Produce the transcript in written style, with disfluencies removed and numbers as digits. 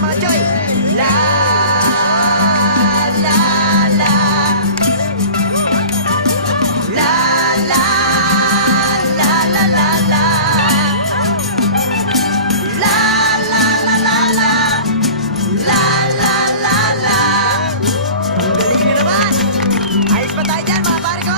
mga choy. La, la, la. La, la, la, la, la, la. La, la, la, la, la. La, la, la, la. Ang galing nyo naman. Ayos pa tayo dyan, mga pare ko.